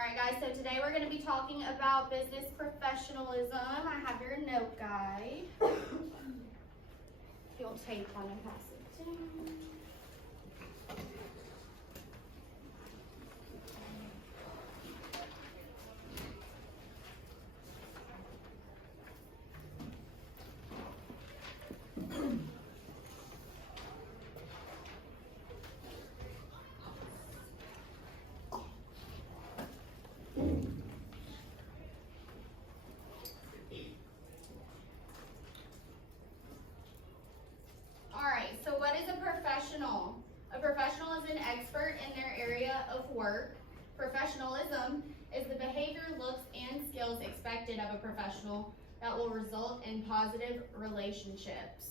Alright guys, so today we're going to be talking about business professionalism. I have your note guide. You'll take one and pass it down. Alright, so what is a professional? A professional is an expert in their area of work. Professionalism is the behavior, looks, and skills expected of a professional that will result in positive relationships.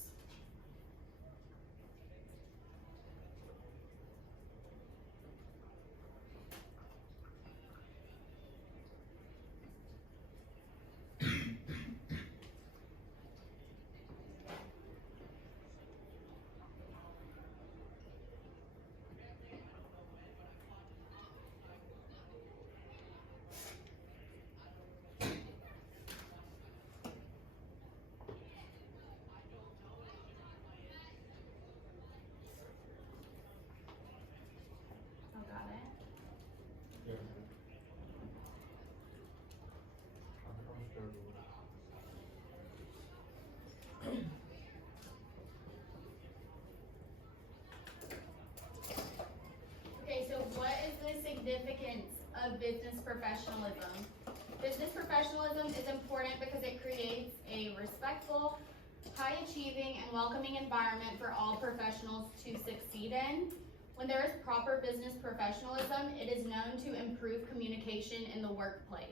Okay, so what is the significance of business professionalism? Business professionalism is important because it creates a respectful, high-achieving, and welcoming environment for all professionals to succeed in. When there is proper business professionalism, it is known to improve communication in the workplace.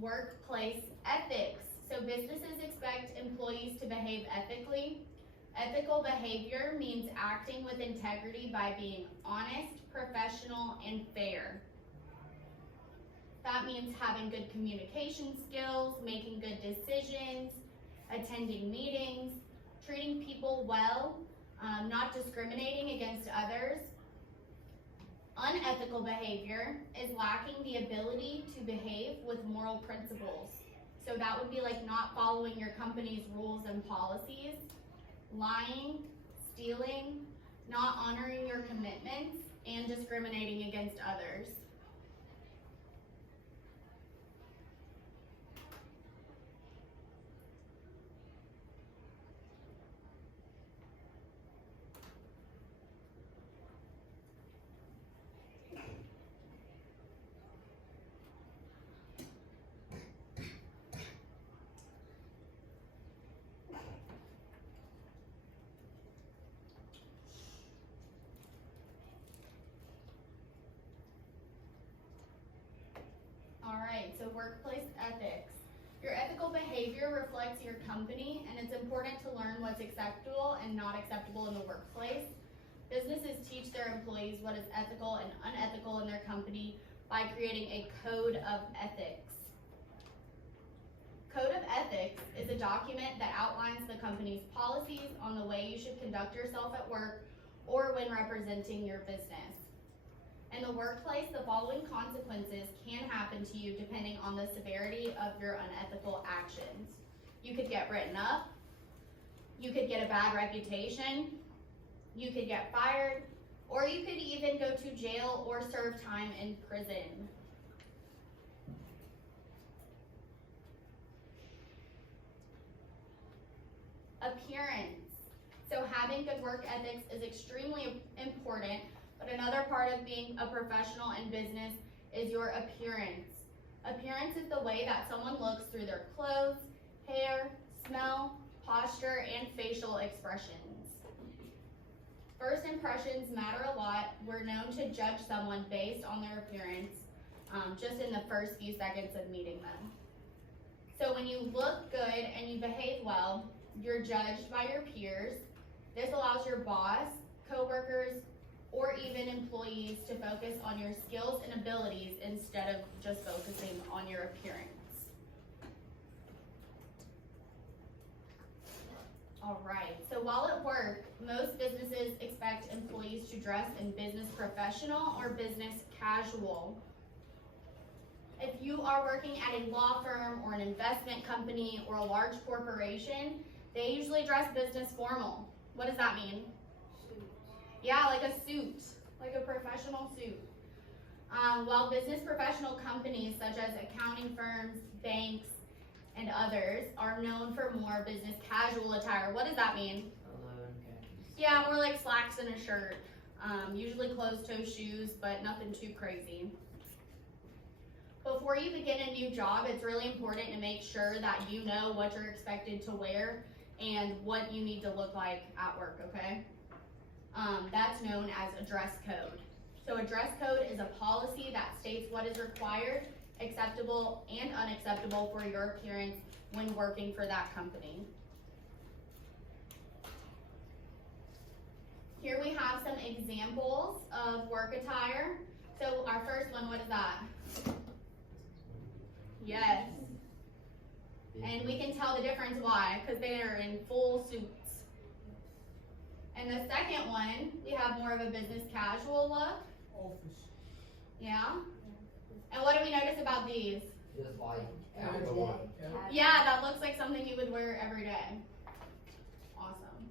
Workplace ethics. So businesses expect employees to behave ethically. Ethical behavior means acting with integrity by being honest, professional, and fair. That means having good communication skills, making good decisions, attending meetings, treating people well, not discriminating against others. Unethical behavior is lacking the ability to behave with moral principles. So that would be like not following your company's rules and policies, lying, stealing, not honoring your commitments, and discriminating against others. Alright, so workplace ethics. Your ethical behavior reflects your company, and it's important to learn what's acceptable and not acceptable in the workplace. Businesses teach their employees what is ethical and unethical in their company by creating a code of ethics. Code of ethics is a document that outlines the company's policies on the way you should conduct yourself at work or when representing your business. In the workplace, the following consequences can happen to you depending on the severity of your unethical actions. You could get written up, you could get a bad reputation, you could get fired, or you could even go to jail or serve time in prison. Appearance. So having good work ethics is extremely important. But another part of being a professional in business is your appearance. Appearance is the way that someone looks through their clothes, hair, smell, posture, and facial expressions. First impressions matter a lot. We're known to judge someone based on their appearance just in the first few seconds of meeting them. So when you look good and you behave well, you're judged by your peers. This allows your boss, coworkers, or even employees to focus on your skills and abilities instead of just focusing on your appearance. All right, so while at work, most businesses expect employees to dress in business professional or business casual. If you are working at a law firm or an investment company or a large corporation, they usually dress business formal. What does that mean? Yeah, like a suit, like a professional suit. While business professional companies such as accounting firms, banks, and others are known for more business casual attire. What does that mean? Yeah, more like slacks and a shirt. Usually closed-toe shoes, but nothing too crazy. Before you begin a new job, it's really important to make sure that you know what you're expected to wear and what you need to look like at work, okay? That's known as a dress code. So a dress code is a policy that states what is required, acceptable, and unacceptable for your appearance when working for that company. Here we have some examples of work attire. So our first one, what is that? Yes. And we can tell the difference why, because they are in full suits. And the second one, we have more of a business casual look. Office. Yeah. And what do we notice about these? Just like Yeah, that looks like something you would wear every day. Awesome.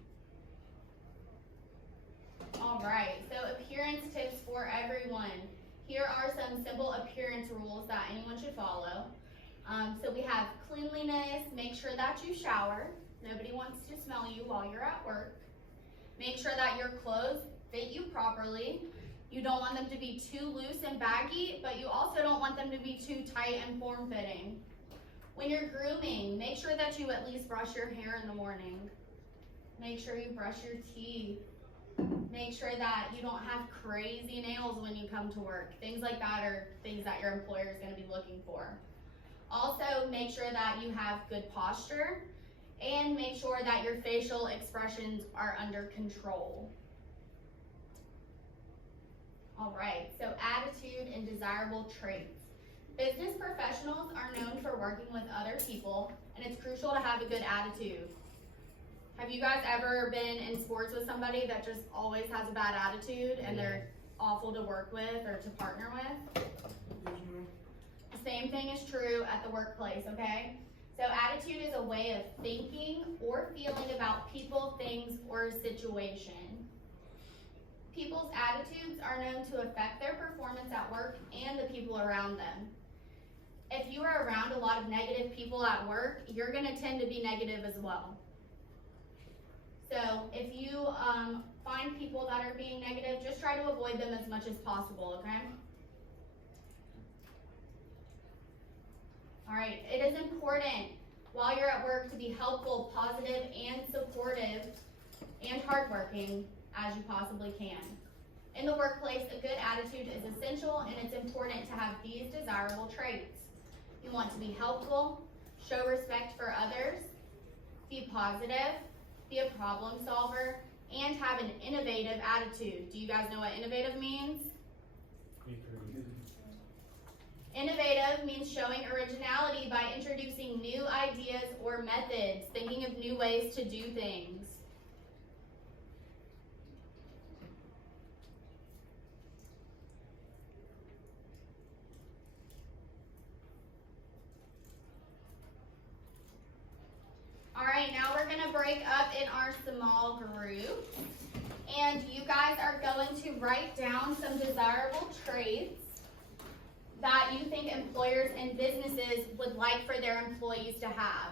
All right, so appearance tips for everyone. Here are some simple appearance rules that anyone should follow. So we have cleanliness, make sure that you shower. Nobody wants to smell you while you're at work. Make sure that your clothes fit you properly. You don't want them to be too loose and baggy, but you also don't want them to be too tight and form-fitting. When you're grooming, make sure that you at least brush your hair in the morning. Make sure you brush your teeth. Make sure that you don't have crazy nails when you come to work. Things like that are things that your employer is going to be looking for. Also, make sure that you have good posture and make sure that your facial expressions are under control. All right, so attitude and desirable traits. Business professionals are known for working with other people, and it's crucial to have a good attitude. Have you guys ever been in sports with somebody that just always has a bad attitude and they're awful to work with or to partner with? The same thing is true at the workplace, okay? So attitude is a way of thinking or feeling about people, things, or a situation. People's attitudes are known to affect their performance at work and the people around them. If you are around a lot of negative people at work, you're going to tend to be negative as well. So if you find people that are being negative, just try to avoid them as much as possible, okay? All right, it is important while you're at work to be helpful, positive, and supportive, and hardworking as you possibly can. In the workplace, a good attitude is essential, and it's important to have these desirable traits. You want to be helpful, show respect for others, be positive, be a problem solver, and have an innovative attitude. Do you guys know what innovative means? Innovative means showing originality by introducing new ideas or methods, thinking of new ways to do things. All right, now we're going to break up in our small group, and you guys are going to write down some desirable traits that you think employers and businesses would like for their employees to have.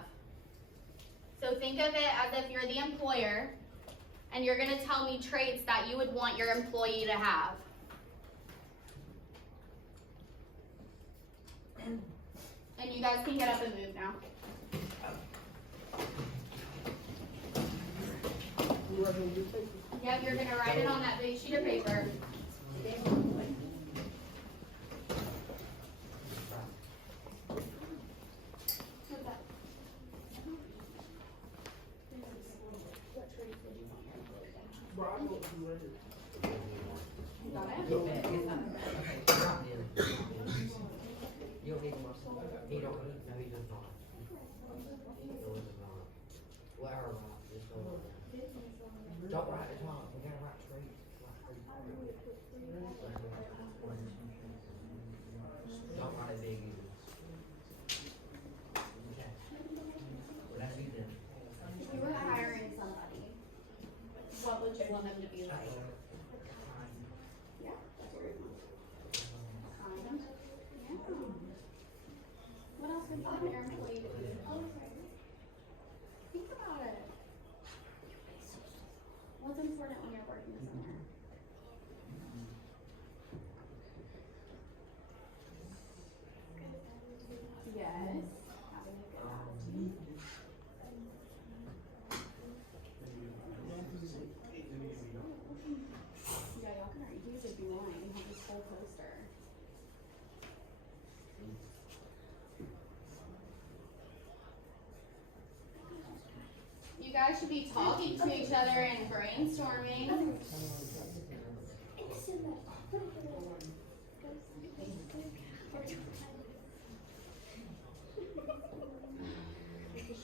So think of it as if you're the employer, and you're going to tell me traits that you would want your employee to have. And you guys can get up and move now. Yep, you're going to write it on that big sheet of paper. Don't write the top. We gotta write straight. Don't write it big either. Okay. Well, that's you then. If you were hiring somebody, what would you want them to be like? Yeah, that's weird. Kind. Yeah. What else would you want your employee to be? Think about it. What's important when you're working somewhere? Yes. Having a good attitude. Yeah, y'all can already use it if you want. You can have this whole poster. You guys should be talking to each other and brainstorming.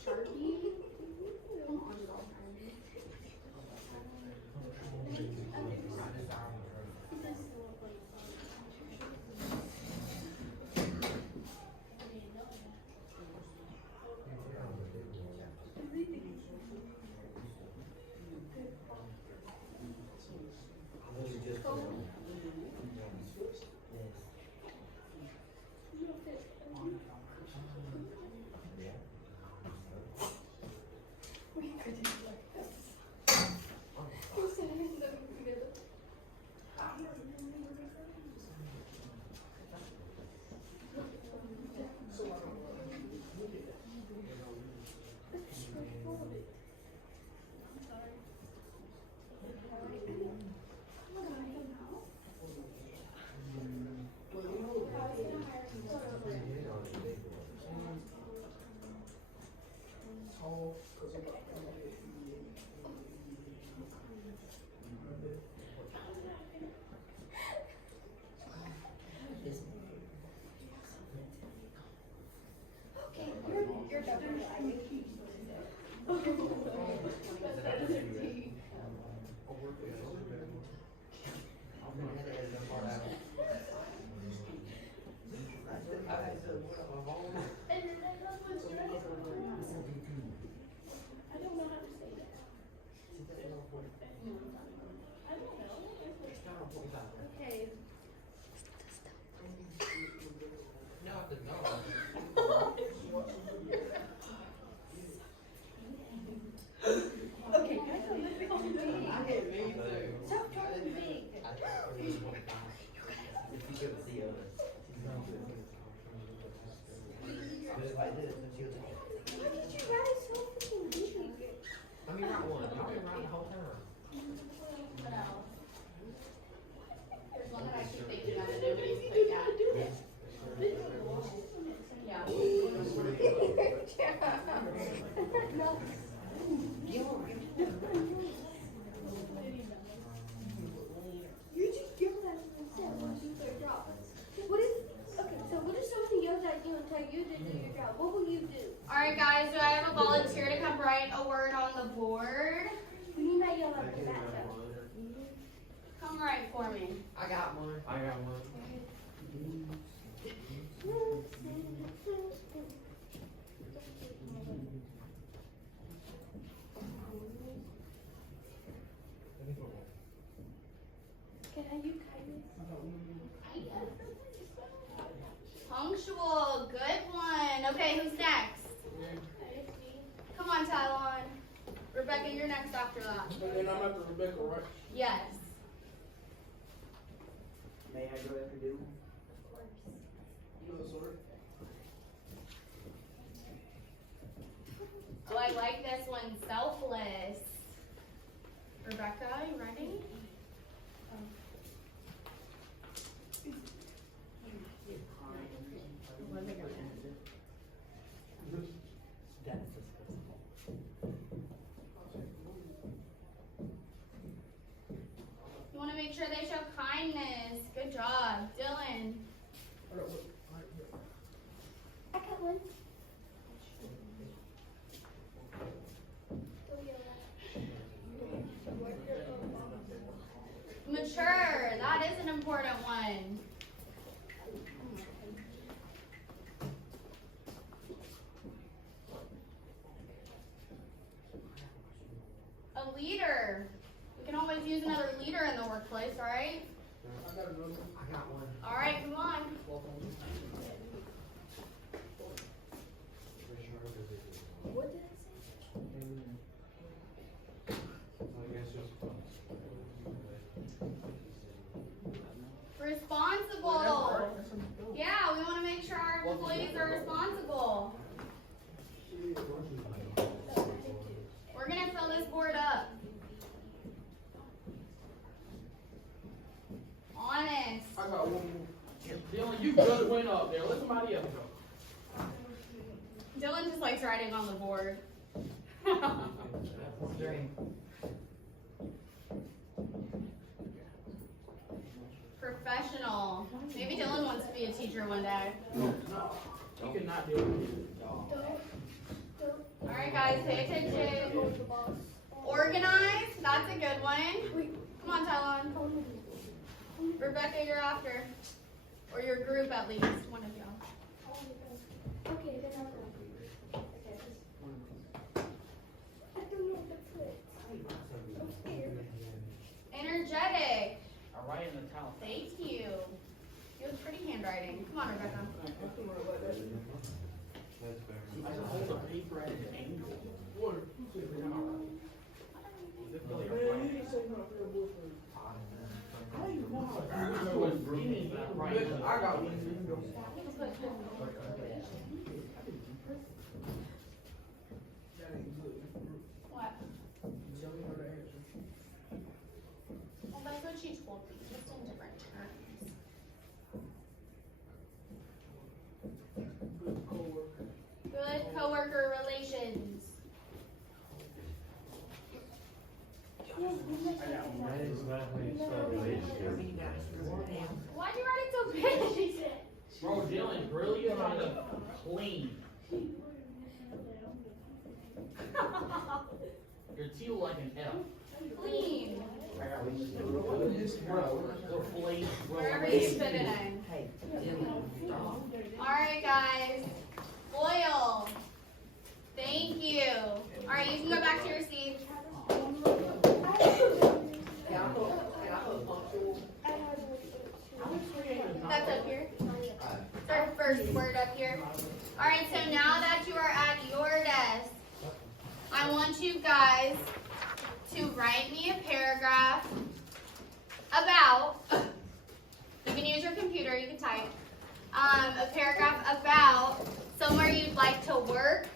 Sharpie. Come on, girl. Alright guys, do I have a volunteer to come write a word on the board? Come write for me. I got one. Punctual, good one. Okay, who's next? Come on, Talon. Rebecca, you're next after that. And I'm after Rebecca, right? Yes. May I go after Dylan? No, sorry. Oh, I like this one. Selfless. Rebecca, you ready? You want to make sure they show kindness. Good job. Dylan. I got one. an important one. A leader. We can always use another leader in the workplace, right? I got one. All right, come on. What did it say? Responsible. Yeah, we want to make sure our employees are responsible. We're going to fill this board up. Honest. I got one more. Dylan, you just went up there. Let somebody else go. Dylan just likes writing on the board. Professional. Maybe Dylan wants to be a teacher one day. No, you cannot do it. All right, guys, pay attention. Organized. That's a good one. Come on, Talon. Rebecca, you're after. Or your group, at least. One of y'all. Okay, then I'll go. Okay. I don't know what to put. I'm scared. Energetic. All right, in the towel. Thank you. You have pretty handwriting. Come on, Rebecca. I just hold the paper at an angle. Is it really a right? I got one. What? Well, that's what she told me, just in different terms. Good coworker relations. That is not how you spell relationship. Why'd you write it so big? Bro, Dylan, really trying to clean. Your T like an F. Clean. Replace. Wherever you fit it in. Alright, guys. Oil. Thank you. Alright, you can go back to your seats. That's up here. It's our first word up here. Alright, so now that you are at your desk, I want you guys to write me a paragraph about, you can use your computer, you can type, a paragraph about somewhere you'd like to work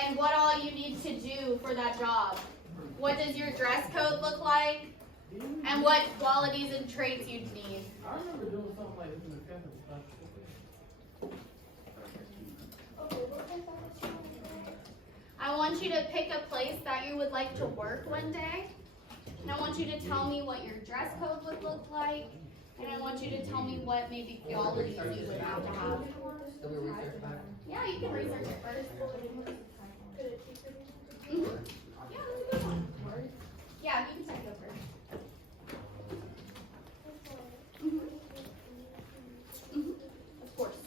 and what all you need to do for that job. What does your dress code look like? And what qualities and traits you'd need. I remember doing something like this in the past. I want you to pick a place that you would like to work one day. And I want you to tell me what your dress code would look like. And I want you to tell me what maybe qualities you would have to have. Yeah, you can research it first. Mhm. Yeah, that's a good one. Yeah, you can type it first. Of course.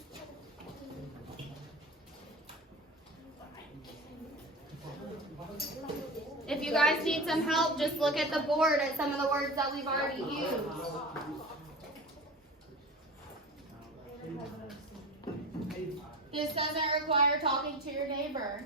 If you guys need some help, just look at the board at some of the words that we've already used. This doesn't require talking to your neighbor.